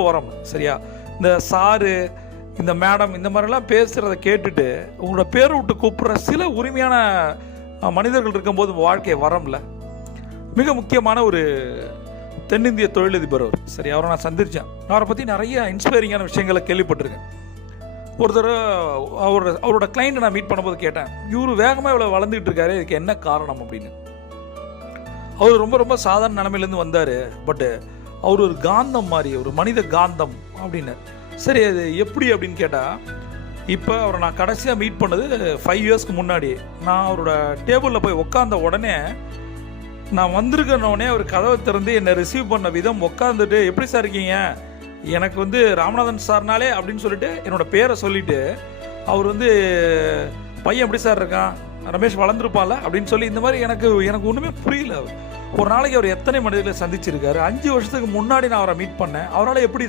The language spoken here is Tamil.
வரோம் சரியா. இந்த சாரு, இந்த மேடம் இந்த மாதிரிலாம் பேசுகிறத கேட்டுட்டு உங்களோட பேரை விட்டு கூப்பிட்ற சில உரிமையான மனிதர்கள் இருக்கும்போது வாழ்க்கையை வரோம்ல. மிக முக்கியமான ஒரு தென்னிந்திய தொழிலதிபர் அவர் சரி. அவரை நான் சந்தித்தேன். அவரை பற்றி நிறைய இன்ஸ்பைரிங்கான விஷயங்களை கேள்விப்பட்டிருக்கேன். ஒருத்தர் அவரோட கிளைண்ட்டை நான் மீட் பண்ணும்போது கேட்டேன், இவர் வேகமாக இவ்வளோ வளர்ந்துக்கிட்டு இருக்காரு, இதுக்கு என்ன காரணம் அப்படின்னு. அவர் ரொம்ப ரொம்ப சாதாரண நிலைமையிலேருந்து வந்தார். பட்டு அவர் ஒரு காந்தம் மாதிரி, ஒரு மனித காந்தம் அப்படின்னு. சரி, அது எப்படி அப்படின்னு கேட்டால், இப்போ அவரை நான் கடைசியாக மீட் பண்ணது 5 இயர்ஸ்க்கு முன்னாடி. நான் அவரோட டேபிளில் போய் உட்காந்த உடனே, நான் வந்திருக்கனோடனே அவர் கதவை திறந்து என்னை ரிசீவ் பண்ண விதம், உட்காந்துட்டு எப்படி சார் இருக்கீங்க, எனக்கு ராமநாதன் சார்னாலே அப்படின்னு சொல்லிட்டு என்னோட பேரை சொல்லிவிட்டு, அவர் பையன் எப்படி சார் இருக்கான், ரமேஷ் வளர்ந்துருப்பான்ல அப்படின்னு சொல்லி, இந்த மாதிரி எனக்கு ஒன்றுமே புரியல. ஒரு நாளைக்கு அவர் எத்தனை மனிதர்களை சந்திச்சிருக்காரு. 5 வருஷத்துக்கு முன்னாடி நான் அவரை மீட் பண்ணேன். அவரால் எப்படி